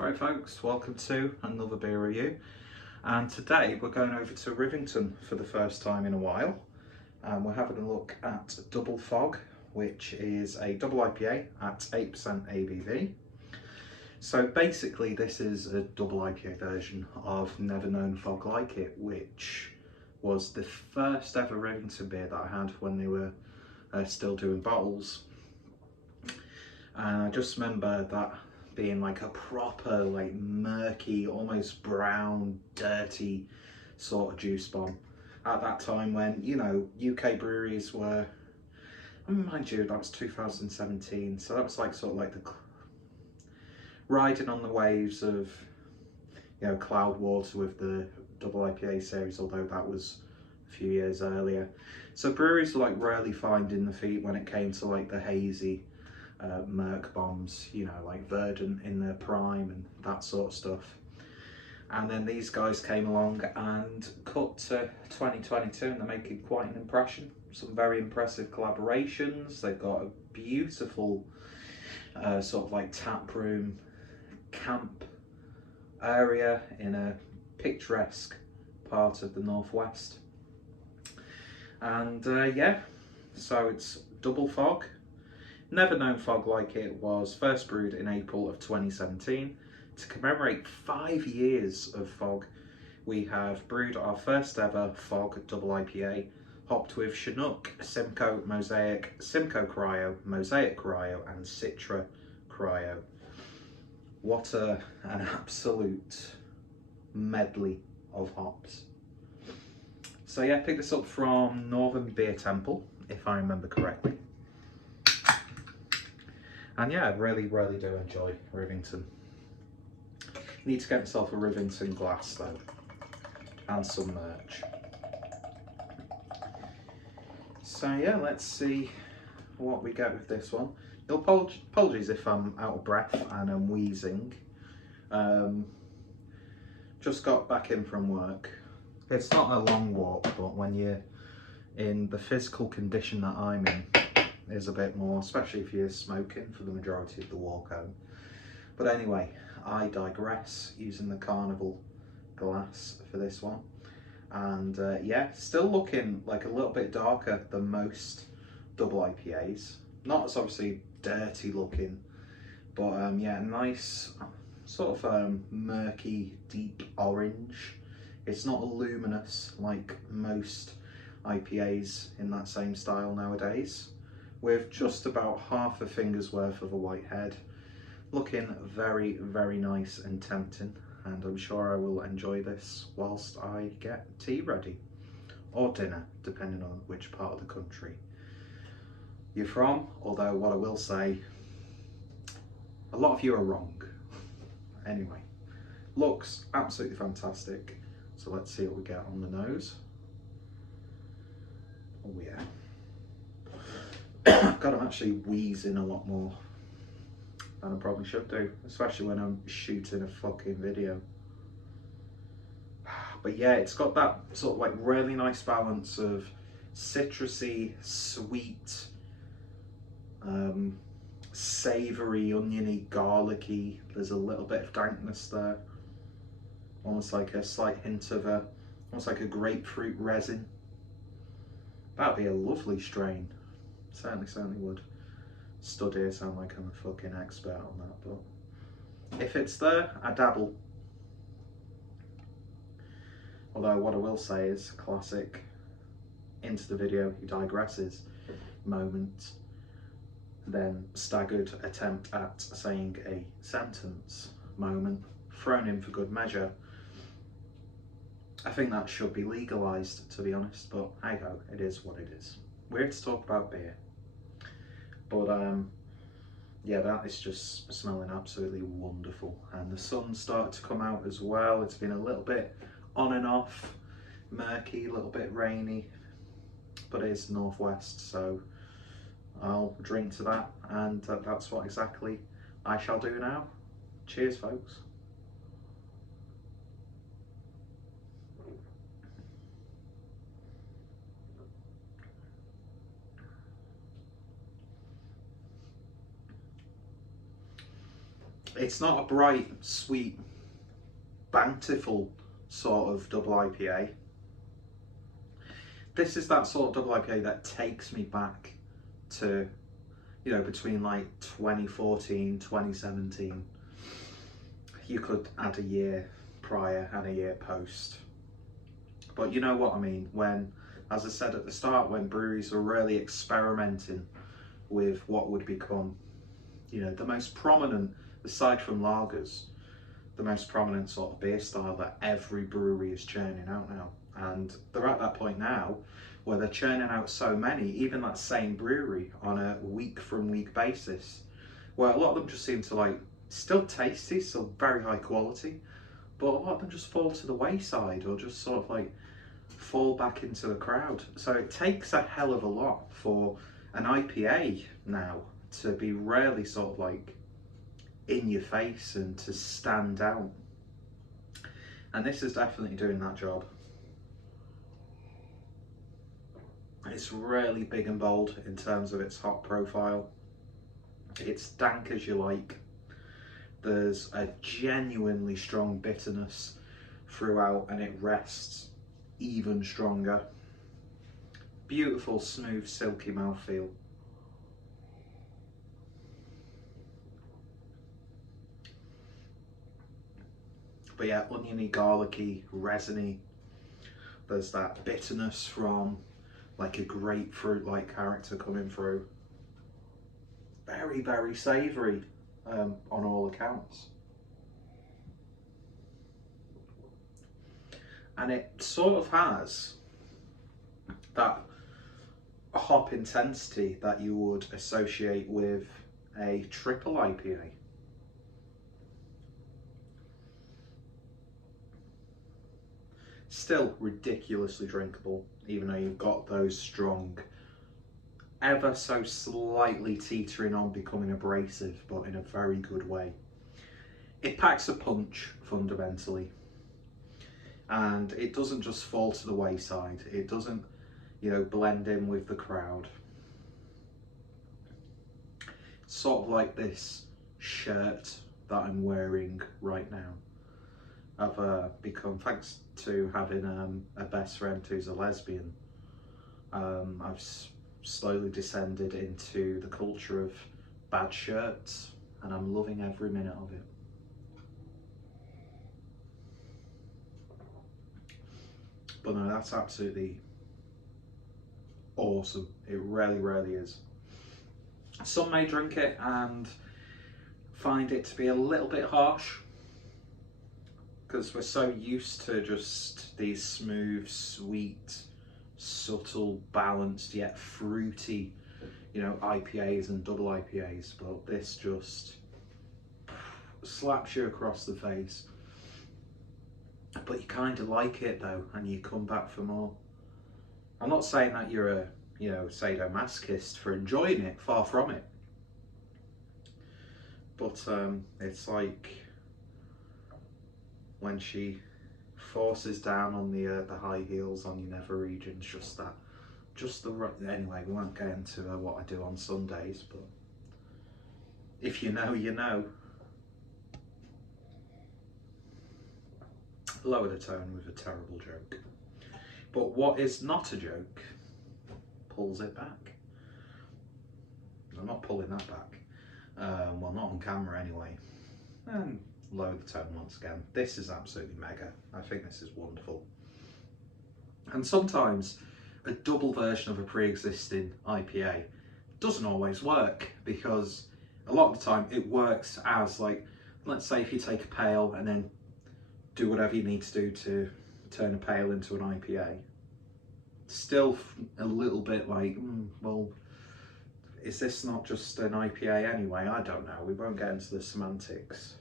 Right folks, welcome to another beer review, and today we're going over to Rivington for the first time in a while, and we're having a look at Double Fog, which is a double IPA at 8% ABV. So basically this is a double IPA version of Never Known Fog Like It, which was the first ever Rivington beer that I had when they were still doing bottles. And I just remember that being like a proper, like murky, almost brown, dirty sort of juice bomb at that time when, you know, UK breweries were, mind you, that was 2017, so that was like sort of like the riding on the waves of, you know, Cloudwater with the double IPA series, although that was a few years earlier. So breweries were like really finding the feet when it came to like the hazy Merc bombs, you know, like Verdant in their prime and that sort of stuff. And then these guys came along and cut to 2022 and they're making quite an impression. Some very impressive collaborations. They've got a beautiful sort of like tap room camp area in a picturesque part of the northwest. And yeah, so it's Double Fog. Never Known Fog Like It was first brewed in April of 2017. To commemorate 5 years of Fog, we have brewed our first ever Fog double IPA, hopped with Chinook, Simcoe, Mosaic, Simcoe Cryo, Mosaic Cryo and Citra Cryo. What an absolute medley of hops. So yeah, picked this up from Northern Beer Temple, if I remember correctly. And yeah, I really do enjoy Rivington. Need to get myself a Rivington glass though, and some merch. So yeah, let's see what we get with this one. Apologies if I'm out of breath and I'm wheezing. Just got back in from work. It's not a long walk, but when you're in the physical condition that I'm in, is a bit more, especially if you're smoking for the majority of the walk home. But anyway, I digress, using the Carnival glass for this one. And yeah, still looking like a little bit darker than most double IPAs. Not as obviously dirty looking, but yeah, nice sort of murky, deep orange. It's not luminous like most IPAs in that same style nowadays, with just about half a finger's worth of a white head. Looking very nice and tempting, and I'm sure I will enjoy this whilst I get tea ready, or dinner, depending on which part of the country you're from. Although what I will say, a lot of you are wrong. Anyway, looks absolutely fantastic. So let's see what we get on the nose. Oh yeah. God, I'm actually wheezing a lot more than I probably should do, especially when I'm shooting a fucking video. But yeah, it's got that sort of like really nice balance of citrusy, sweet, savoury, oniony, garlicky. There's a little bit of dankness there. Almost like a slight hint of almost like a grapefruit resin. That'd be a lovely strain. Certainly would. Stood here sound like I'm a fucking expert on that, but if it's there, I dabble. Although what I will say is classic into the video he digresses moment, then staggered attempt at saying a sentence moment, thrown in for good measure. I think that should be legalised, to be honest, but hey ho, it is what it is. We're here to talk about beer. But yeah, that is just smelling absolutely wonderful. And the sun's started to come out as well. It's been a little bit on and off, murky, a little bit rainy, but it is northwest, so I'll drink to that, and that's what exactly I shall do now. Cheers, folks. It's not a bright, sweet, bountiful sort of double IPA. This is that sort of double IPA that takes me back to, you know, between like 2014, 2017. You could add a year prior and a year post. But you know what I mean, when, as I said at the start, when breweries were really experimenting with what would become, you know, the most prominent, aside from lagers, the most prominent sort of beer style that every brewery is churning out now. And they're at that point now where they're churning out so many, even that same brewery, on a week from week basis, where a lot of them just seem to like, still tasty, still very high quality, but a lot of them just fall to the wayside or just sort of like fall back into the crowd. So it takes a hell of a lot for an IPA now to be really sort of like in your face and to stand out. And this is definitely doing that job. It's really big and bold in terms of its hop profile. It's dank as you like. There's a genuinely strong bitterness throughout, and it rests even stronger. Beautiful, smooth, silky mouthfeel. But yeah, oniony, garlicky, resiny. There's that bitterness from like a grapefruit-like character coming through. Very, very savoury on all accounts. And it sort of has that hop intensity that you would associate with a triple IPA. Still ridiculously drinkable, even though you've got those strong, ever so slightly teetering on becoming abrasive, but in a very good way. It packs a punch fundamentally, and it doesn't just fall to the wayside. It doesn't, you know, blend in with the crowd. It's sort of like this shirt that I'm wearing right now. I've become, thanks to having a best friend who's a lesbian, I've slowly descended into the culture of bad shirts, and I'm loving every minute of it. But no, that's absolutely awesome. It really, really is. Some may drink it and find it to be a little bit harsh, because we're so used to just these smooth, sweet, subtle, balanced yet fruity, you know, IPAs and double IPAs, but this just slaps you across the face. But you kind of like it though, and you come back for more. I'm not saying that you're a, you know, sadomasochist for enjoying it, far from it. But it's like when she forces down on the high heels on your nether regions, just the right. Anyway, we won't get into what I do on Sundays, but if you know, you know. Lower the tone with a terrible joke. But what is not a joke pulls it back. I'm not pulling that back. Well, not on camera anyway. And lower the tone once again. This is absolutely mega. I think this is wonderful. And sometimes a double version of a pre-existing IPA doesn't always work, because a lot of the time it works as, like, let's say if you take a pale and then do whatever you need to do to turn a pale into an IPA. Still a little bit like, well, is this not just an IPA anyway? I don't know. We won't get into the semantics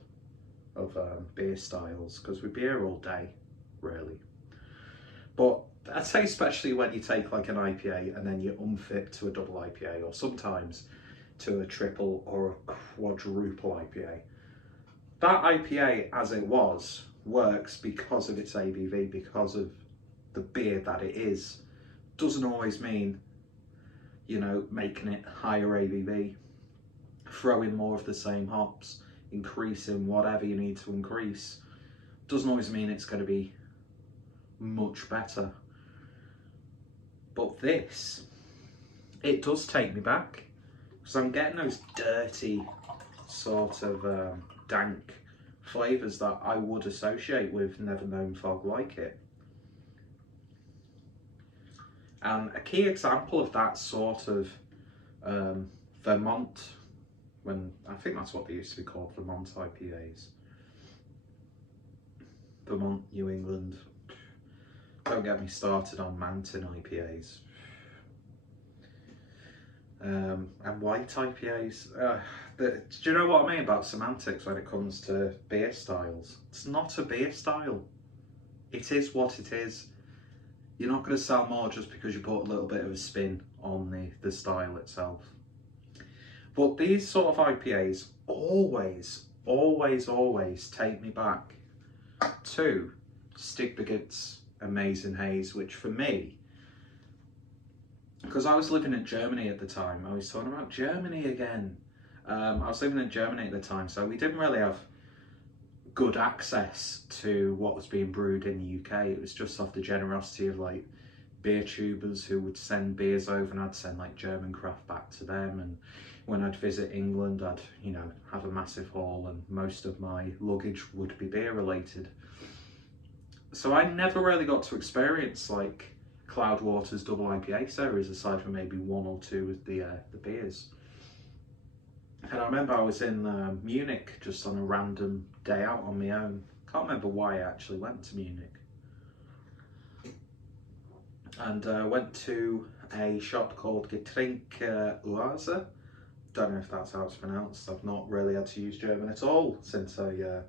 of beer styles, because we'd be here all day, really. But I'd say especially when you take like an IPA and then you unfit to a double IPA, or sometimes to a triple or a quadruple IPA. That IPA as it was works because of its ABV, because of the beer that it is. Doesn't always mean, you know, making it higher ABV, throwing more of the same hops. increasing whatever you need to increase, doesn't always mean it's going to be much better. But this, it does take me back, because I'm getting those dirty sort of dank flavours that I would associate with never known fog like it. And a key example of that sort of Vermont, when I think that's what they used to be called, Vermont IPAs. Vermont, New England. Don't get me started on mountain IPAs. And white IPAs. Do you know what I mean about semantics when it comes to beer styles? It's not a beer style. It is what it is. You're not going to sell more just because you put a little bit of a spin on the style itself. But these sort of IPAs always take me back to Stigbergit's Amazing Haze, which for me, because I was living in Germany at the time, I was talking about Germany again. I was living in Germany at the time, so we didn't really have good access to what was being brewed in the UK. It was just off the generosity of like beer tubers who would send beers over, and I'd send like German craft back to them. And when I'd visit England, I'd, you know, have a massive haul, and most of my luggage would be beer related. So I never really got to experience like Cloudwater's double IPA series, aside from maybe one or two of the beers. And I remember I was in Munich just on a random day out on my own. Can't remember why I actually went to Munich. And went to a shop called Getränkeoase. Don't know if that's how it's pronounced. I've not really had to use German at all since I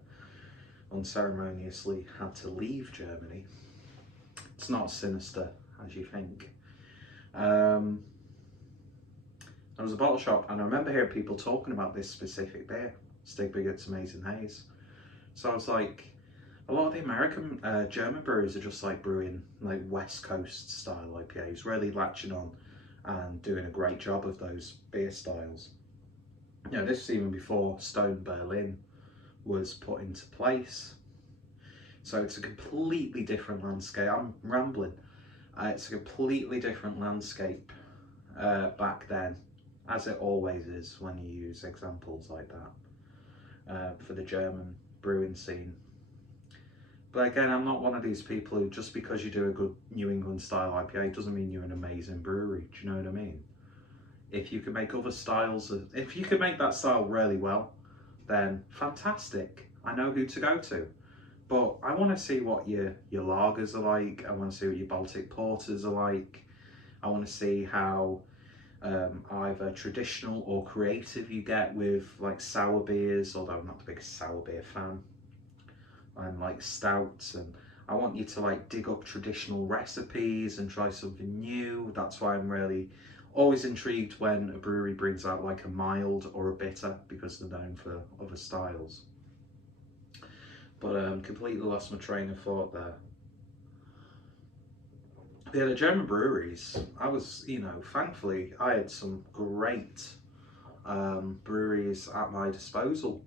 unceremoniously had to leave Germany. It's not as sinister as you think. There was a bottle shop, and I remember hearing people talking about this specific beer, Stigbergit's Amazing Haze. So I was like, a lot of the American, German breweries are just like brewing like West Coast style IPAs, really latching on and doing a great job of those beer styles. You know, this was even before Stone Berlin was put into place. So it's a completely different landscape. I'm rambling. It's a completely different landscape back then, as it always is when you use examples like that for the German brewing scene. But again, I'm not one of these people who, just because you do a good New England style IPA doesn't mean you're an amazing brewery. Do you know what I mean? If you can make other styles, if you can make that style really well, then fantastic. I know who to go to. But I want to see what your lagers are like. I want to see what your Baltic porters are like. I want to see how either traditional or creative you get with like sour beers, although I'm not the biggest sour beer fan. I'm like stouts, and I want you to like dig up traditional recipes and try something new. That's why I'm really always intrigued when a brewery brings out like a mild or a bitter, because they're known for other styles. But completely lost my train of thought there. Yeah, the German breweries, I was, you know, thankfully I had some great breweries at my disposal.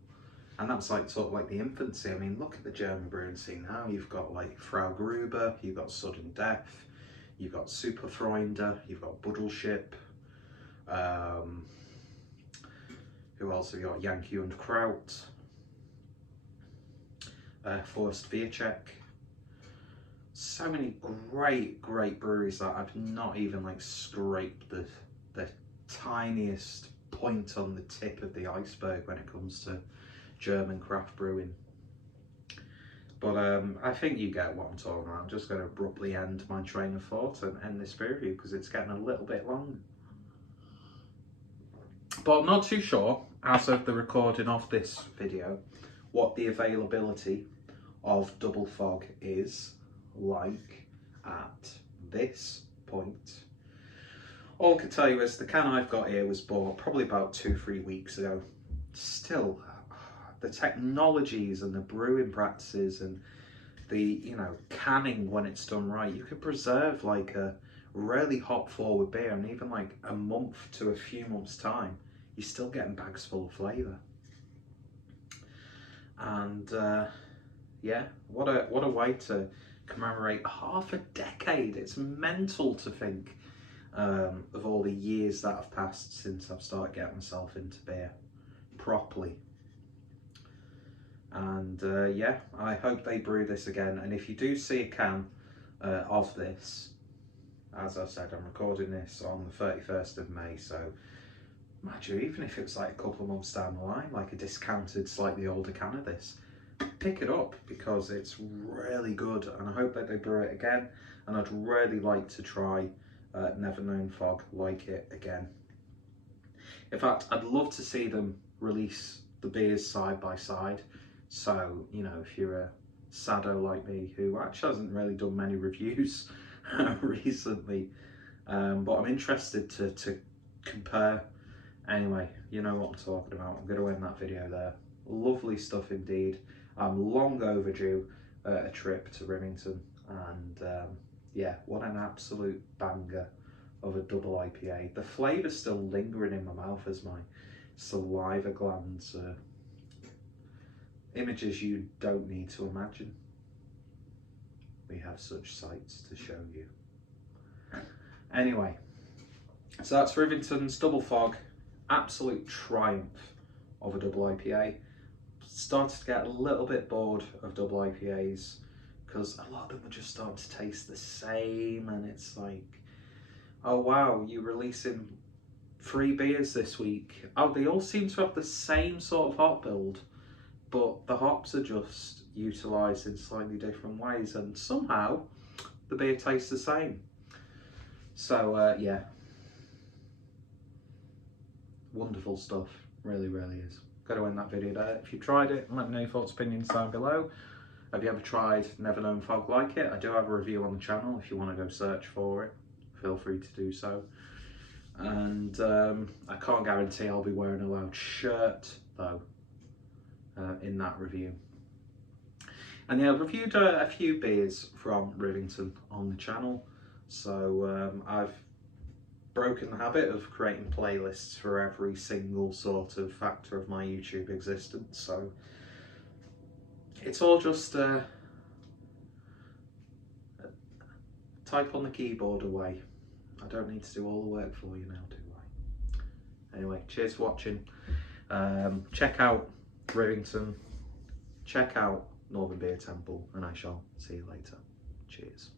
And that's like sort of like the infancy. I mean, look at the German brewing scene now. You've got like Frau Gruber, you've got Sudden Death, you've got Superfreunde, you've got Buddelship. Who else have you got? Yankee und Kraut, Forst Biercheck. So many great breweries that I've not even like scraped the tiniest point on the tip of the iceberg when it comes to German craft brewing. But I think you get what I'm talking about. I'm just going to abruptly end my train of thought and end this review because it's getting a little bit long. But I'm not too sure, as of the recording of this video, what the availability of Double Fog is like at this point. All I can tell you is the can I've got here was bought probably about 2-3 weeks ago. Still, the technologies and the brewing practices and the, you know, canning when it's done right, you could preserve like a really hop forward beer, and even like a month to a few months time, you're still getting bags full of flavour. And yeah, what a way to commemorate half a decade. It's mental to think of all the years that have passed since I've started getting myself into beer properly. And yeah, I hope they brew this again. And if you do see a can of this, as I said, I'm recording this on the 31st of May, so imagine even if it's like a couple of months down the line, like a discounted, slightly older can of this, pick it up because it's really good, and I hope that they brew it again. And I'd really like to try Never Known Fog like it again. In fact, I'd love to see them release the beers side by side. So, you know, if you're a sado like me who actually hasn't really done many reviews recently, but I'm interested to compare. Anyway, you know what I'm talking about. I'm going to end that video there. Lovely stuff indeed. I'm long overdue a trip to Rivington, and yeah, what an absolute banger of a double IPA. The flavour's still lingering in my mouth as my saliva glands images you don't need to imagine. We have such sights to show you. Anyway, so that's Rivington's Double Fog. Absolute triumph of a double IPA. Started to get a little bit bored of double IPAs because a lot of them were just starting to taste the same, and it's like, oh wow, you're releasing 3 beers this week. Oh, they all seem to have the same sort of hop build, but the hops are just utilised in slightly different ways, and somehow the beer tastes the same. So yeah, wonderful stuff, really is. Got to end that video there. If you tried it, let me know your thoughts, opinions down below. Have you ever tried Never Known Fog like it? I do have a review on the channel if you want to go search for it. Feel free to do so. And I can't guarantee I'll be wearing a loud shirt though in that review. And yeah, I've reviewed a few beers from Rivington on the channel. So I've broken the habit of creating playlists for every single sort of factor of my YouTube existence. So it's all just type on the keyboard away. I don't need to do all the work for you now, do I? Anyway, cheers for watching. Check out Rivington, check out Northern Beer Temple, and I shall see you later. Cheers.